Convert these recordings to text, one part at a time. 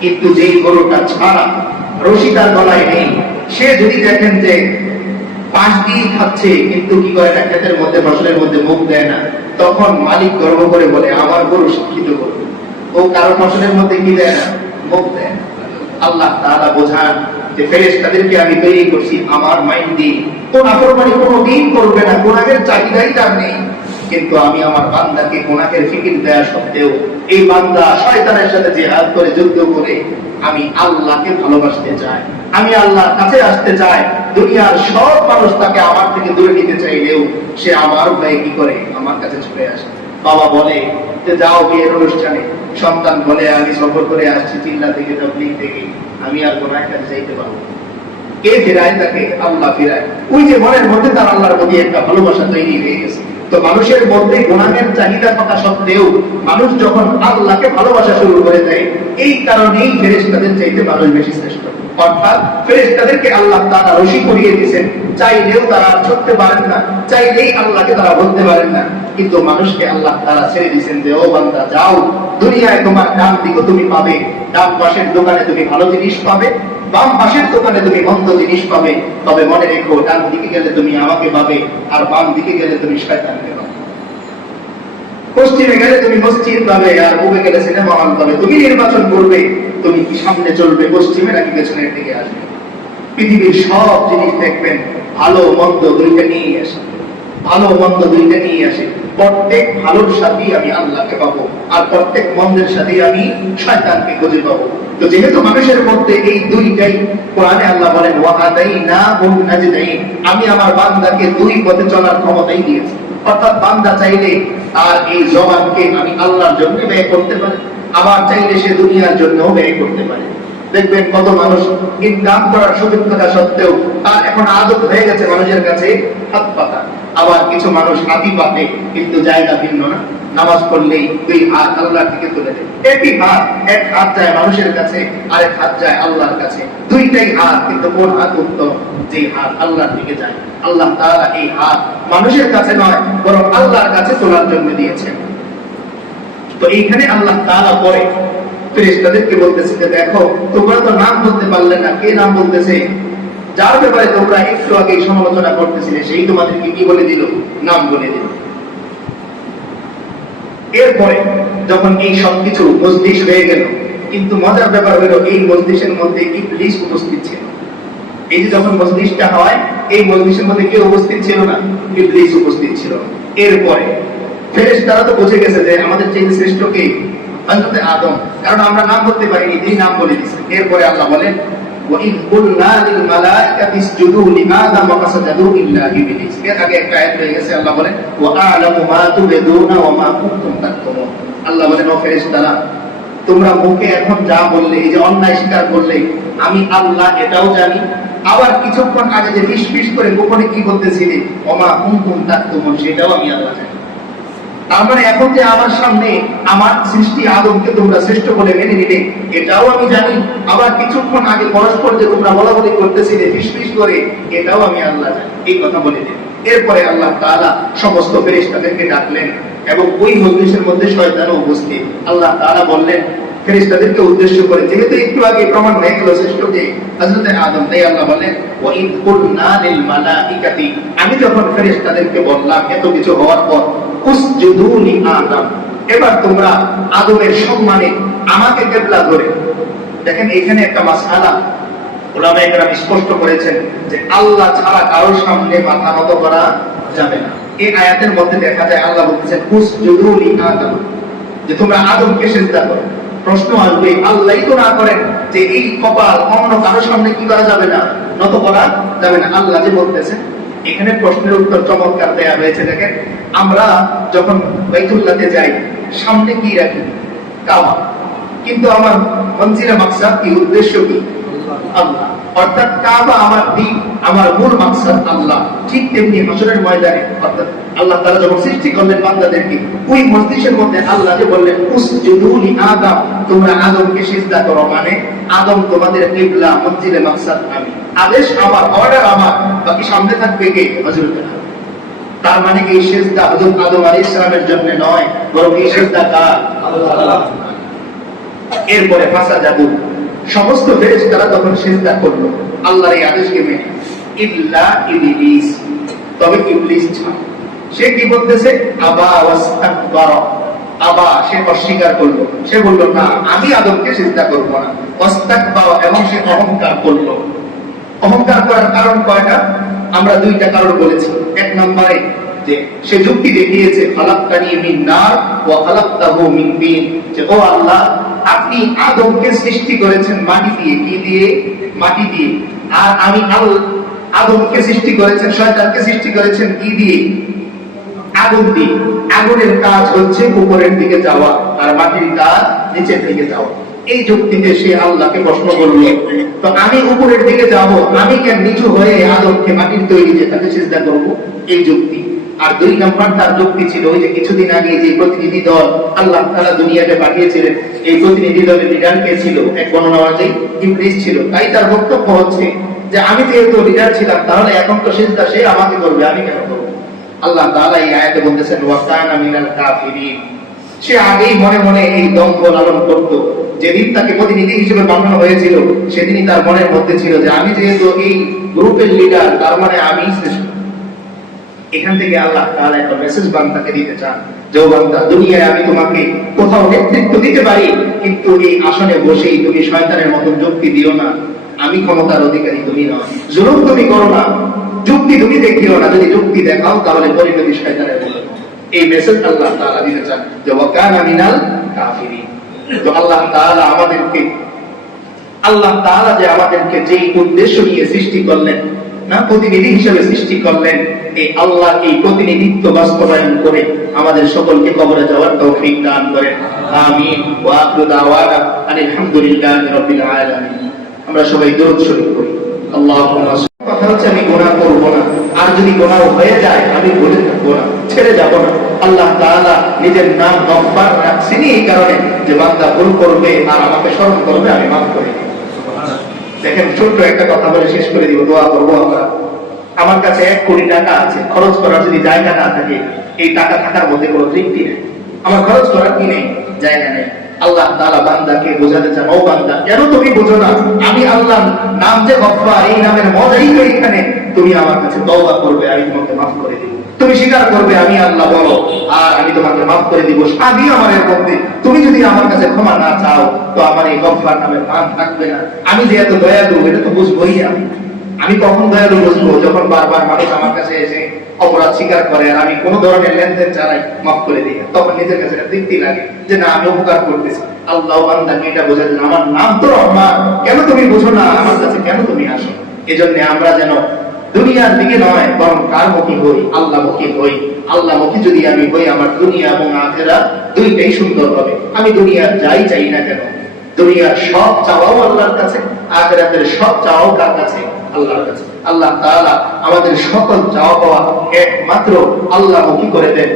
কিন্তু যেই গরুটা ছাড়া রশি তার গলায় নেই, সে যদি দেখেন যে পাশ দিয়ে খাচ্ছে, কিন্তু কি করে না ক্ষেতের মধ্যে, ফসলের মধ্যে মুখ দেয় না, তখন মালিক গর্ব করে বলে, আমার গরু শিক্ষিত গরু। ও কারও ফসলের মধ্যে কি দেয় না? মুখ দেয় না। আল্লাহ তাআলা বোঝান যে ফেরেশতাদেরকে আমি তৈরি করছি আমার মাইন্ড। দিয়ে কোন আফরমানি কোনো দিন করবে না কোরআনের চাহিদাই তার নেই। কিন্তু আমি আমার বান্দাকে কোনাকের ফিকির দেয়া সত্ত্বেও এই বান্দা শয়তানের সাথে জিহাদ করে, যুদ্ধ করে আমি আল্লাহকে ভালোবাসতে চাই। আমি আল্লাহর কাছে আসতে চাই। দুনিয়ার সব মানুষ তাকে আমার থেকে দূরে নিতে চাইলেও সে আমার ভয়ে কি করে? আমার কাছে ছুটে আসে। বাবা বলে যে যাও বিয়ের অনুষ্ঠানে। সন্তান বলে, আমি সফর করে আসছি, চিল্লা থেকে তবলিগ থেকে আমি আর কোন কাছে যাইতে পারব কে ফেরায় তাকে? আল্লাহ ফেরায়। ওই যে মনের মধ্যে তার আল্লাহর প্রতি একটা ভালোবাসা তৈরি হয়ে গেছে। তো মানুষের মধ্যে গুণানের চাহিদা থাকা সত্ত্বেও মানুষ যখন আল্লাহকে ভালোবাসা শুরু করে দেয়, এই কারণেই ফেরেশতাদের চাইতে মানুষ বেশি শ্রেষ্ঠ। অর্থাৎ ফেরেশতাদেরকে আল্লাহ তারা রশি করিয়ে দিয়েছেন। চাইলেও তারা ছুটতে পারেন না, চাইলেই আল্লাহকে তারা বলতে পারেন না। কিন্তু মানুষকে আল্লাহ তারা ছেড়ে দিয়েছেন যে, ও বান্দা, যাও। দুনিয়ায় তোমার ডান দিকে তুমি পাবে, ডান পাশের দোকানে তুমি ভালো জিনিস পাবে বাম পাশের দোকানে তুমি মন্দ জিনিস পাবে, তবে মনে রেখো, ডান দিকে গেলে তুমি আমাকে পাবে, আর বাম দিকে গেলে তুমি শয়তানকে পশ্চিমে গেলে তুমি মসজিদ পাবে, আর পূবে গেলে সিনেমা হল পাবে। তুমি নির্বাচন করবে, তুমি কি সামনে চলবে, পশ্চিমে নাকি পেছনের দিকে আসবে? পৃথিবীর সব জিনিস দেখবেন, ভালো, মন্দ, দুইটা নিয়েই আসে। ভালো মন্দ দুইটা নিয়ে আসে। প্রত্যেক ভালোর সাথেই আমি আল্লাহকে পাবো, আর প্রত্যেক মন্দের সাথেই আমি শয়তানকে খুঁজে পাবো। তো যেহেতু মানুষের মধ্যে এই দুইটাই, কোরআনে আল্লাহ বলেন ওয়াহাদাই না বহু নাজদাই আমি আমার বান্দাকে দুই পথে চলার ক্ষমতাই দিয়েছি। অর্থাৎ বান্দা চাইলে আর এই জবানকে আমি আল্লাহর জন্য ব্যয় করতে পারে, আবার চাইলে সে দুনিয়ার জন্য ব্যয় করতে পারে। দেখবেন কত মানুষ ইনকাম করার সুযোগ থাকা সত্ত্বেও তার এখন আদত হয়ে গেছে মানুষের কাছে হাত পাতা। আবার কিছু মানুষ হাতি পাতে কিন্তু জায়গা ভিন্ন না। নামাজ পড়লেই দুই হাত আল্লাহর দিকে তুলে দেয়। একই হাত, এক হাত যায় মানুষের কাছে, আরেক হাত যায় আল্লাহর কাছে। দুইটাই হাত কিন্তু কোন হাত উত্তম? যে হাত আল্লাহর দিকে যায়। আল্লাহ তাআলা এই হাত মানুষের কাছে নয়, বরং আল্লাহর কাছে তোলার জন্য দিয়েছেন। তো এইখানে আল্লাহ তারা পরে ফেরেশতাদেরকে বলতেছে যে দেখো, তোমরা তো নাম বলতে পারলে না। কে নাম বলতেছে? যার ব্যাপারে তোমরা একটু আগে সমালোচনা করতেছিলে, সেই তোমাদেরকে কি বলে দিল? নাম বলে দিল। এরপরে যখন এই সবকিছু মজলিস হয়ে গেল, কিন্তু মজার ব্যাপার হলো এই মজলিসের মধ্যে ইবলিস উপস্থিত ছিল। এই যে যখন মজলিসটা হয়, এই মজলিসের মধ্যে কেউ উপস্থিত ছিল না, ইবলিস উপস্থিত ছিল। এরপরে ফেরেশতারা তো বুঝে গেছে যে আমাদের যে শ্রেষ্ঠ কে? আদম। কারণ আমরা নাম করতে পারিনি, তিনি নাম বলে দিয়েছেন। এরপরে আল্লাহ বলেন وَإِذْ قُلْنَا لِلْمَلَائِكَةِ اسْجُدُوا لِآدَمَ فَسَجَدُوا إِلَّا إِبْلِيسَ এর আগে একটা আয়াত হয়ে গেছে আল্লাহ বলেন وَأَعْلَمُ مَا تُبْدُونَ وَمَا كُنتُمْ تَكْتُمُونَ আল্লাহ বলেন ও ফেরেশতারা তোমরা মুখে এখন যা বললে এই যে অন্যায় স্বীকার করলে আমি আল্লাহ এটাও জানি আবার কিছুক্ষণ আগে যে ফিস ফিস করে গোপনে কি বলতেছিলে ওমা কুমকুম তাকতুমুন সেটাও আমি আল্লাহ জানি তার মানে এখন যে আমার সামনে আমার সৃষ্টি আদমকে তোমরা শ্রেষ্ঠ বলে মেনে নিলে, এটাও আমি জানি। আবার কিছুক্ষণ আগে পরস্পর যে তোমরা বলা বলি করতেছিলে ফিস করে, এটাও আমি আল্লাহ জানি। এই কথা বলে দিন। এরপরে আল্লাহ তাআলা সমস্ত ফেরেশতাদেরকে ডাকলেন এবং ওই মজলিসের মধ্যে শয়তানও উপস্থিত। আল্লাহ তাআলা বললেন, ফেরেশতাদেরকে উদ্দেশ্য করে, যেহেতু একটু আগে প্রমাণ হয়ে গেল শ্রেষ্ঠ যে হযরত আদম, তাই আল্লাহ বলেন ওয়া কুলনা লিল মালাইকাতি আমি যখন ফেরেশতাদেরকে বললাম, এত কিছু হওয়ার পর আদম। এবার তোমরা আদমের সম্মানে আমাকে কিবলা ধরে। দেখেন এখানে একটা মাসআলা। কেরাম স্পষ্ট করেছেন যে আল্লাহ ছাড়া কারোর সামনে মাথা করা যাবে না। এই আয়াতের মধ্যে দেখা যায়, আল্লাহ বলতেছেন আদম। যে তোমরা আদমকে করো। প্রশ্ন আসবে, আল্লাহই তো না করেন যে এই কপাল অন্য কারোর সামনে কি করা যাবে না? নত করা যাবে না। আল্লাহ যে বলতেছেন এখানে প্রশ্নের উত্তর চমৎকার দেয়া হয়েছে দেখেন। আমরা যখন বাইতুল্লাহতে যাই সামনে কি রাখি? কাবা কিন্তু আমার মঞ্জিরা মাকসাদ কি? উদ্দেশ্য কি? আল্লাহ। অর্থাৎ কাবা আমার দিন আমার মূল মাকসাদ আল্লাহ। ঠিক তেমনি হাসরের ময়দানে অর্থাৎ আল্লাহ তাআলা যখন সৃষ্টি করলেন বান্দাদেরকে ওই মসজিদের মধ্যে আল্লাহ যে বললেন উসজুদুলি আদম। তোমরা আদমকে সিজদা করো মানে আদম তোমাদের কিবলা মসজিদে মাকসাদ আমি। আদেশ আমার অর্ডার আমার, বাকি সামনে থাকবে কে? আদম। তার মানে এই সিজদা হযরত আদম আলাইহিস সালামের জন্য নয়, বরং এই সিজদা কার? এরপরে ফাঁসা যাবু। সমস্ত ফেরেশতারা তখন সিজদা করল। আল্লাহর এই আদেশকে মেনে। ইল্লা ইবলিস। তবে ইবলিস ছাড়। সে কি বলতেছে? আবা ওয়াস্তাকবার। আবা, সে অস্বীকার করল। সে বলল, না, আমি আদমকে চিন্তা করব না। ওয়াস্তাকবার, এবং সে অহংকার করল। অহংকার করার কারণ কয়টা? আমরা দুইটা কারণ বলেছি। এক নম্বরে যে সে যুক্তি দেখিয়েছে, খালাক্তানি মিন নার খালাক্তাহু মিন তিন যে, ও আল্লাহ, আপনি আদমকে সৃষ্টি করেছেন মাটি দিয়ে। কি দিয়ে? মাটি দিয়ে। আর আমি আদমকে সৃষ্টি করেছেন, শয়তানকে সৃষ্টি করেছেন কি দিয়ে? আগুন দিয়ে। আগুনের কাজ হচ্ছে উপরের দিকে যাওয়া, আর মাটির কাজ নিচের দিকে যাওয়া। এই যুক্তিতে সে আল্লাহকে প্রশ্ন করল, তো আমি উপরের দিকে যাব, আমি কেন নিচু হয়ে আদমকে মাটির তৈরি যে তাকে চেষ্টা করব? এই যুক্তি। আর দুই নম্বর তার যুক্তি ছিল ওই যে কিছুদিন আগে যে প্রতিনিধি দল আল্লাহ তারা দুনিয়াতে পাঠিয়েছিলেন, এই প্রতিনিধি দলের লিডার কে ছিল? এক বর্ণনা ইবলিস ছিল। তাই তার বক্তব্য হচ্ছে যে, আমি যেহেতু লিডার ছিলাম, তাহলে এখন তো চিন্তা সে আমাকে করবে, আমি কেন করব? আল্লাহ তাআলা এই আয়াতে বলতেছেন ওয়াকানা মিনাল কাফিরিন। সে আগেই মনে মনে এই দ্বন্দ্ব লালন করত। যেদিন তাকে প্রতিনিধি হিসেবে বানানো হয়েছিল, সেদিনই তার মনের মধ্যে ছিল যে আমি যেহেতু এই গ্রুপের লিডার তার মানে আমি শ্রেষ্ঠ। এখান থেকে আল্লাহ একটা মেসেজ দিতে চান যে দুনিয়ায় আমি তোমাকে কোথাও নেতৃত্ব দিতে পারি, কিন্তু এই আসনে বসেই তুমি শয়তানের মতন যুক্তি দিও না। আমি ক্ষমতার অধিকারী, তুমি নয় জুলুম তুমি করো না। যুক্তি তুমি দেখিও না। যদি যুক্তি দেখাও, তাহলে পরিণতি শয়তানের বলে এই মেসেজ আল্লাহ তাআলা দিতে চান যে ওয়াকানা মিনাল কাফিরিন। আল্লাহ তাআলা আমাদেরকে, আল্লাহ তাআলা যে আমাদেরকে উদ্দেশ্য নিয়ে সৃষ্টি করলেন, না, প্রতিনিধি হিসেবে সৃষ্টি করলেন, এই আল্লাহ এই প্রতিনিধিত্ব বাস্তবায়ন করে আমাদের সকলকে কবরে যাওয়ার তৌফিক দান করেন। আমিন। ওয়া আলহামদুলিল্লাহি রাব্বিল আলামিন। আমরা সবাই দরুদ শরীফ করি কথা আমি গুনাহ করব না। আর যদি গুনাহ হয়ে যায়, আমি ভুলে থাকব না, ছেড়ে যাব না। আল্লাহ নিজের নাম গফফার রাখছেন এই কারণে যে বান্দা ভুল করবে আর আমাকে স্মরণ করবে, আমি মাফ করে দেখেন, ছোট্ট একটা কথা বলে শেষ করে দিব, দোয়া করব আমরা। আমার কাছে এক কোটি টাকা আছে, খরচ করার যদি জায়গা না থাকে, এই টাকা থাকার মধ্যে কোনো তৃপ্তি নেই। আমার খরচ করার কি নেই? জায়গা নেই। আল্লাহ বান্দাকে বোঝাতে চান, ও বান্দা, কেন তুমি না? আমি আল্লাহ নাম যে এই নামের মজাই তুমি আমার কাছে করবে, আমি তোমাকে মাফ করে দিব। তুমি স্বীকার করবে, আমি আল্লাহ বলো। আর আমি তোমাকে মাফ করে দিব আগে আমার এর তুমি যদি আমার কাছে ক্ষমা না চাও, তো আমার এই গফার নামের মান থাকবে না। আমি যে এত দয়ালু, এটা তো বুঝবোই আমি। আমি কখন দয়ালু বুঝব যখন বারবার মানুষ আমার কাছে এসে অপরাধ স্বীকার করে আর আমি কোনো ধরনের লেনদেন ছাড়াই মাফ করে দিই, তখন নিজের কাছে তৃপ্তি লাগে যে না, আমি উপকার করতেছি। আল্লাহ বান্দাকে এটা বোঝাচ্ছেন আমার নাম তো রহমান, কেন তুমি বুঝো না? আমার কাছে কেন তুমি আসো? এজন্য আমরা যেন দুনিয়ার দিকে নয়, বরং কার মুখী হই আল্লাহ মুখী হই। আল্লাহ মুখী যদি আমি হই, আমার দুনিয়া এবং আখেরা দুইটাই সুন্দর হবে। আমি দুনিয়ার যাই চাই না কেন? দুনিয়ার সব চাওয়াও আল্লাহর কাছে, আখেরাতের সব চাওয়াও কার কাছে? আল্লাহর কাছে আল্লাহ তাআলা আমাদের সকল চাওয়া পাওয়া একমাত্র আল্লাহ মুখী করে দেন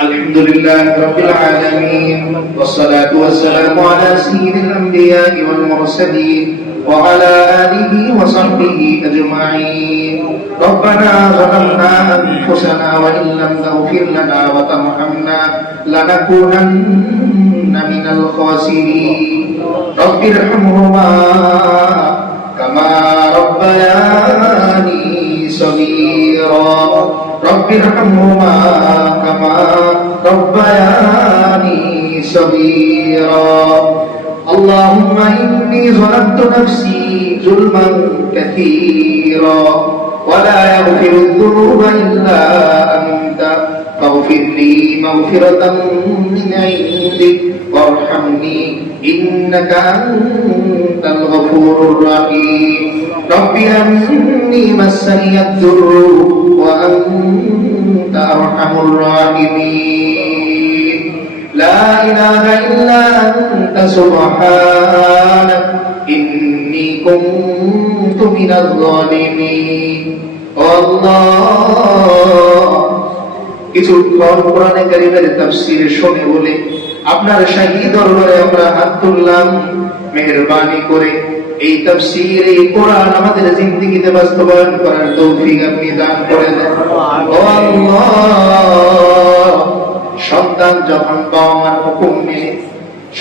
الحمد لله رب العالمين والصلاة والسلام على سيد الأنبياء والمرسلين وعلى آله وصحبه أجمعين ربنا ظلمنا أنفسنا وإن لم تغفر لنا وترحمنا لنكونن من الخاسرين رب ارحمهما صغيرا رب ارحمهما كما ربياني صغيرا اللهم إني ظلمت نفسي ظلما كثيرا ولا يغفر الذنوب إلا أنت فاغفر لي مغفرة من عندك وارحمني إنك أنت الغفور الرحيم رب أني مسني الضر وأنت أرحم الراحمين لا إله إلا أنت سبحانك إني كنت من الظالمين الله কিছুক্ষণ কোরআনে কারিমের তাফসীর শুনে বলে আপনার শাহী দরবারে আমরা হাত তুললাম মেহেরবানি করে এই তাফসীর, এই কোরআন আমাদের জিন্দেগিতে বাস্তবায়ন করার তৌফিক আপনি দান করে দেন। সন্তান যখন বাবা মার হুকুম মেনে,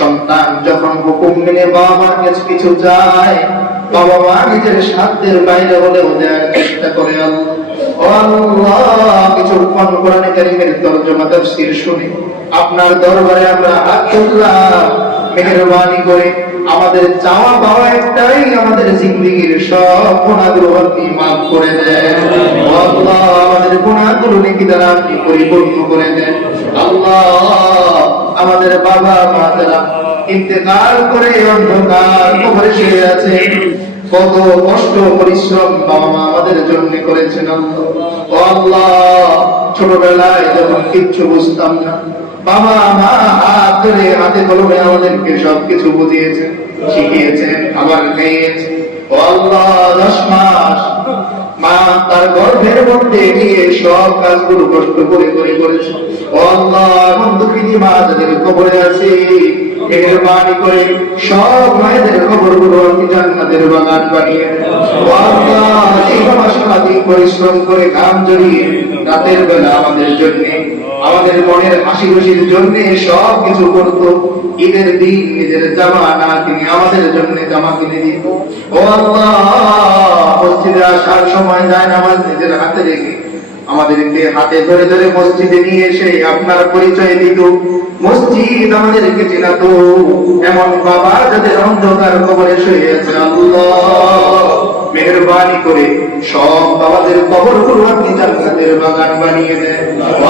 সন্তান যখন হুকুম মেনে বাবা মার কাছে কিছু চায় বাবা মা নিজের সাধ্যের বাইরে হলেও দেওয়ার চেষ্টা করে ও আল্লাহ কিছুক্ষণ কোরআনে কারিমের তর্জমা তাফসীর শুনে, আপনার দরবারে আমরা হাত মেহেরবানি করে আমাদের চাওয়া পাওয়া একটাই আমাদের জিন্দগির সব গুণাগুলো আপনি মাফ করে দেন। আল্লাহ আমাদের গুণাগুলো নাকি দ্বারা আপনি পরিপূর্ণ করে দেন। আল্লাহ আমাদের বাবা, মা যারা ইন্তেকাল করে অন্ধকার কবরে শুয়ে আছে, কত কষ্ট, পরিশ্রম বাবা মা আমাদের জন্য করেছেন আল্লাহ। ছোটবেলায় যখন কিচ্ছু বুঝতাম না বাবা, মা, হাত ধরে হাতে কলমে আমাদেরকে সবকিছু বুঝিয়েছেন শিখিয়েছেন আবার খাইয়েছেন সব জান্নাতের বাগান বানিয়ে এই পরিশ্রম করে ঘাম জড়িয়ে রাতের বেলা আমাদের জন্য আমাদের মনের হাসি খুশির জন্য সব কিছু করতো। ঈদের দিন নিজের জামা না কিনে আমাদের জন্য জামা কিনে দিত। ও আল্লাহ, মসজিদে আসার সময় যায় নামাজ নিজের হাতে রেখে। আমাদেরকে হাতে ধরে ধরে মসজিদে নিয়ে এসে আপনার পরিচয় দিত। মসজিদ আমাদেরকে চেনাতো। এমন বাবা যাদের অন্ধকার কবরে শুয়ে আছে আল্লাহ। মেহরবানি করে সব বাবাদের কবরগুলো আপনি জান্নাতের বাগান বানিয়ে দেন।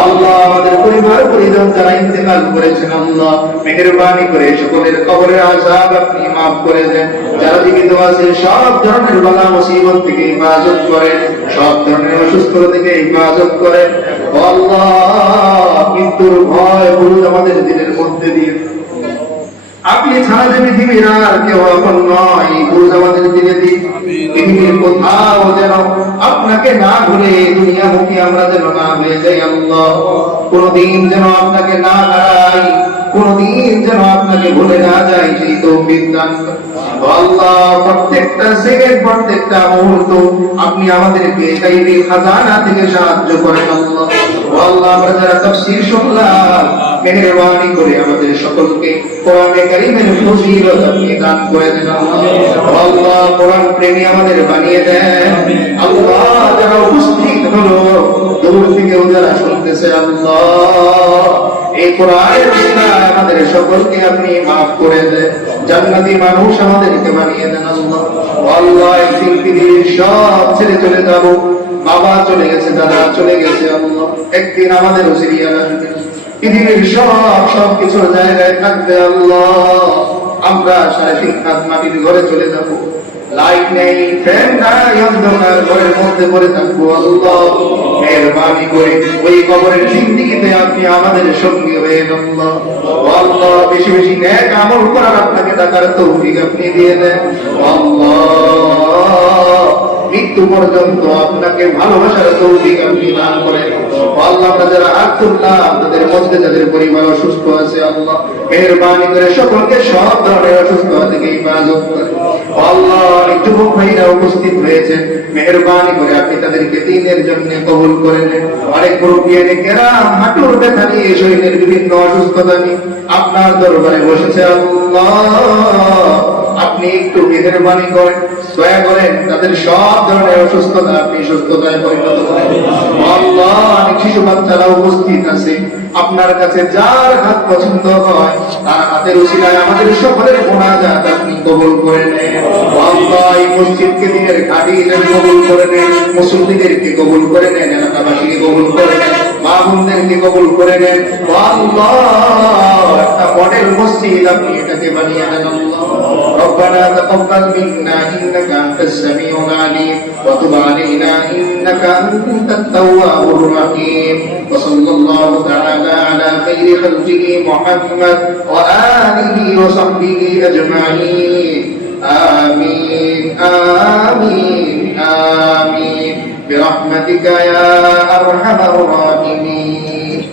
আল্লাহ আমাদের পরিবার পরিজন যারা ইন্তেকাল করেছেন, আল্লাহ মেহরবানি করে সকলের কবরের আজাব আপনি মাফ করে দেন। যারা জীবিত আছে, সব ধরনের বালা মুসিবত থেকে হেফাজত করে সব ধরনের অসুস্থতা থেকে হেফাজত করেন। ও আল্লাহ, মৃত্যুর ভয় বুঝ আমাদের দিনের মধ্যে দিয়ে আপনি ছাড়া যে পৃথিবীর আর কেউ আপন নয়। বুঝ আমাদের দিনে। দিন পৃথিবীর কোথাও যেন আপনাকে না মুখী আমরা যেন না হয়ে যাই আল্লাহ। কোনদিন যেন আপনাকে না হারাই কোনদিন যেন আপনাকে ভুলে না যাই সেই তৌফিক দান আল্লাহ প্রত্যেকটা সেকেন্ড প্রত্যেকটা মুহূর্ত আপনি আমাদেরকে গাইবি খাজানা থেকে সাহায্য করেন আল্লাহ। আল্লাহ আমরা যারা তাফসীর শুনলাম মেহেরবানি করে আমাদের সকলকে কোরআনে কারীমের ফজিলত আপনি দান করে দেন। আল্লাহ কোরআন প্রেমী আমাদের বানিয়ে দেন। আল্লাহ যারা উপস্থিত হলো, দূর থেকে যারা শুনতেছে আল্লাহ, এই কোরআনের উসিলায় আমাদের সকলকে আপনি মাফ করে দেন। জান্নাতি মানুষ আমাদেরকে বানিয়ে দেন আল্লাহ। আল্লাহ একদিন পৃথিবীর সব ছেড়ে চলে যাব। বাবা চলে গেছে, দাদা চলে গেছে আল্লাহ। একদিন আমাদের উসিরিয়া আসবে পৃথিবীর সব সব কিছুর জায়গায় থাকবে আল্লাহ। আমরা সাড়ে তিন হাত মাটির ঘরে চলে যাব। লাইট নেই ফ্যান নাই, অন্ধকার ঘরের মধ্যে পড়ে থাকব আল্লাহ। মেহরবানি করে ওই কবরের জিন্দিগিতে আপনি আমাদের সঙ্গী হয়ে আল্লাহ। আল্লাহ, বেশি বেশি ন্যাক আমল করার আপনাকে ডাকার তৌফিক আপনি দিয়ে দেন। আল্লাহ। মৃত্যু পর্যন্ত আপনাকে ভালোবাসার তৌফিক আপনি দান করেন। আল্লাহ যারা তাদের মধ্যে যাদের পরিবার অসুস্থ আছে, আল্লাহ মেহরবানি করে সকলকে সব ধরনের অসুস্থতা থেকে করেন। আল্লাহ যুবক ভাইরা উপস্থিত হয়েছে মেহরবানি করে আপনি তাদেরকে দিনের জন্য কবুল করে নেন। অনেক হাঁটুর ব্যথা নিয়ে শরীরের বিভিন্ন অসুস্থতা নিয়ে আপনার দরবারে বসেছে আল্লাহ। আপনি একটু মেহরবানি করেন, দয়া করেন তাদের সব ধরনের অসুস্থতা আপনি সুস্থতায় পরিণত করেন। আল্লাহ, অনেক শিশু বাচ্চারা উপস্থিত আছে। আপনার কাছে যার হাত পছন্দ হয়, তার হাতের উসিলায় আমাদের সকলের মোনাজাত আপনি কবুল করে নেন। আল্লাহ, এই মসজিদকে দিনের ঘাটি কবুল করে নেন, মুসল্লিদেরকে কবুল করে নেন, এলাকাবাসীকে কবুল করে নেন। মা বোনদেরকে কবুল করে নেন ও আল্লাহ একটা মডেল মসজিদ আপনি এটাকে বানিয়ে দেন আল্লাহ ربنا تقبل منا انك انت السميع العليم وتب علينا انك انت التواب الرحيم وصلى الله تعالى على خير خلقه محمد واله وصحبه اجمعين امين امين امين برحمتك يا ارحم الراحمين